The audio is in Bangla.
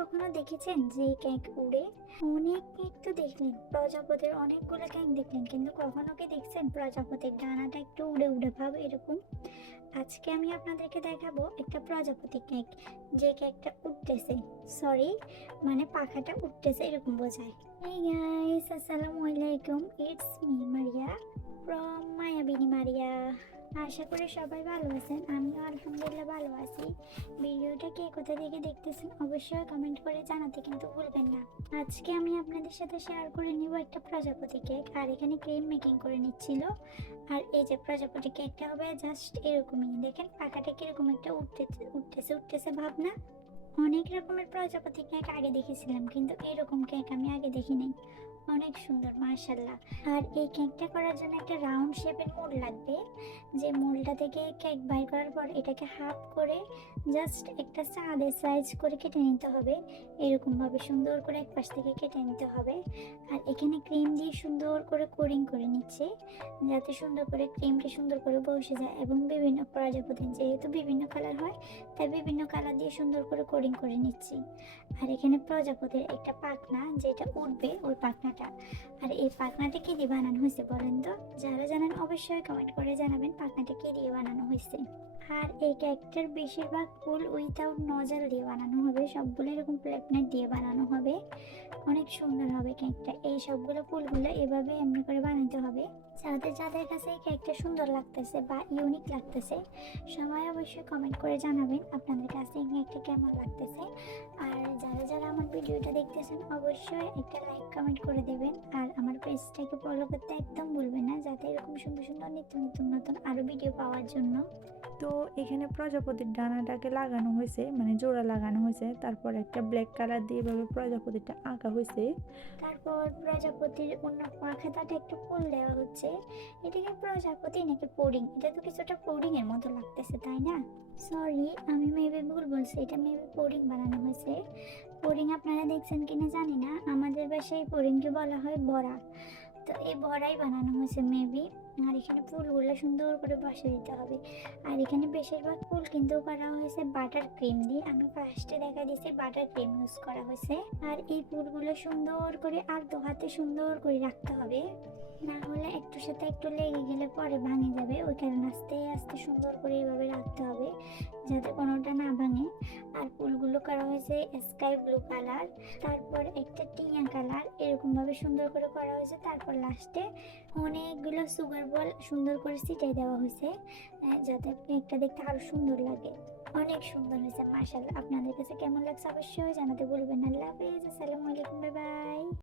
কখনো দেখেছেন যে কেক উড়ে? অনেক কেক তো দেখলেন, প্রজাপতির অনেকগুলো কেক দেখলেন, কিন্তু কখনো কি দেখছেন প্রজাপতির ডানাটা একটু উড়ে উড়ে ভাব এরকম? আজকে আমি আপনাদেরকে দেখাবো একটা প্রজাপতি কেক, যে কেকটা উঠতেছে, সরি মানে পাখাটা উঠতেছে এরকম বোঝায়। এই গাইস, আসসালামু আলাইকুম, it's me Maria from Mayabini Maria. আশা করি সবাই ভালো আছেন, আমিও আলহামদুলিল্লাহ ভালো আছি। ভিডিওটা কে কোথা থেকে দেখতেছেন অবশ্যই কমেন্ট করে জানাতে কিন্তু ভুলবেন না। আজকে আমি আপনাদের সাথে শেয়ার করে নিব একটা প্রজাপতি কেক, আর এখানে ক্রিম মেকিং করে নিচ্ছিল। আর এই যে প্রজাপতি কেকটা হবে জাস্ট এরকমই, দেখেন পাখাটা কিরকম একটা উঠতেছে উঠতেছে উঠতেছে ভাব না? অনেক রকমের প্রজাপতি কেক আগে দেখেছিলাম, কিন্তু এরকম কেক আমি আগে দেখিনি। অনেক সুন্দর মাশাল্লাহ। আর এই কেকটা করার জন্য একটা রাউন্ড শেপের মোল্ড লাগবে, যে মোল্ডটা থেকে কেক বাইর করার পর এটাকে হাফ করে জাস্ট একটা চাঁদের সাইজ করে কেটে নিতে হবে। এরকম ভাবে সুন্দর করে এক পাশ থেকে কেটে নিতে হবে। আর এখানে ক্রিম দিয়ে সুন্দর করে কোডিং করে নিচ্ছে, যাতে সুন্দর করে ক্রিমটা সুন্দর করে বসে যায়, এবং বিভিন্ন প্রজাপতি যেহেতু বিভিন্ন কালার হয়, তাই বিভিন্ন কালার দিয়ে সুন্দর করে কোডিং করে নিচ্ছি। আর এখানে প্রজাপতির একটা পাখনা যেটা উঠবে ওই পাখনাটা। আর এই পাখনাটা কি দিয়ে বানানো হয়েছে বলেন তো? যারা জানেন অবশ্যই কমেন্ট করে জানাবেন পাখনাটা কি দিয়ে বানানো হয়েছে। আর এই কেকটার বেশিরভাগ ফুল উইথাউট নজল দিয়ে বানানো হবে, সবগুলো এরকম প্লেটনেট দিয়ে বানানো হবে। অনেক সুন্দর হবে কেকটা। এই সবগুলো ফুলগুলো এভাবে এমনি করে বানাতে হবে। যাদের যাদের কাছে এই কেকটা সুন্দর লাগতেছে বা ইউনিক লাগতেছে, সবাই অবশ্যই কমেন্ট করে জানাবেন আপনাদের কাছে এই কেকটা কেমন লাগতেছে। আর যারা যারা আমার ভিডিওটা দেখতেছেন অবশ্যই একটা লাইক কমেন্ট করে দেবেন, আর আমার পেজটাকে ফলো করতে একদম ভুলবেন না, যাতে এরকম সুন্দর সুন্দর নিত্য নতুন নতুন আরো ভিডিও পাওয়ার জন্য। তো এখানে প্রজাপতির ডানাটাকে লাগানো হয়েছে, মানে জোড়া লাগানো হয়েছে, তারপর একটা ব্ল্যাক কালার দিয়ে এভাবে প্রজাপতিটা আঁকা হয়েছে। তারপর প্রজাপতির অন্য মাথাটাতে একটু ফুল দেওয়া হচ্ছে। এটাকে প্রজাপতি নাকি পুডিং? এটা তো কিছুটা পুডিং এর মতো লাগতেছে, তাই না? সরি, আমি মেবি ভুল বলছি, এটা মেবি পুডিং বানানো হয়েছে। পুডিং আপনারা দেখছেন কিনা জানি না, আমাদের বাসায় পুডিংকে বলা হয় বড়া। তো এই বড়াই বানানো হয়েছে মেবি। আর এখানে ফুলগুলো সুন্দর করে বসে দিতে হবে। আর এখানে বেশিরভাগ ফুল কিন্তু করা হয়েছে বাটার ক্রিম দিয়ে, আমি ফার্স্টে দেখা দিয়েছি বাটার ক্রিম ইউজ করা হয়েছে। আর এই ফুলগুলো সুন্দর করে আলতো হাতে সুন্দর করে রাখতে হবে, না হলে একটুর সাথে একটু লেগে গেলে পরে ভাঙে যাবে। ওই কারণে আস্তে আস্তে সুন্দর করে এইভাবে রাখতে হবে, যাতে কোনোটা না ভাঙে। আর ফুলগুলো করা হয়েছে স্কাই ব্লু কালার, তারপর একটা টিয়া কালার, এরকম ভাবে সুন্দর করে করা হয়েছে। তারপর লাস্টে অনেকগুলো সুগার বল সুন্দর করে ছিটিয়ে দেওয়া হয়েছে, যাতে কেকটা দেখতে আরো সুন্দর লাগে। অনেক সুন্দর হয়েছে মাশাআল্লাহ। আপনাদের কাছে কেমন লাগছে অবশ্যই জানাতে ভুলবেন না। আল্লাহ হাফেজ, আসসালামু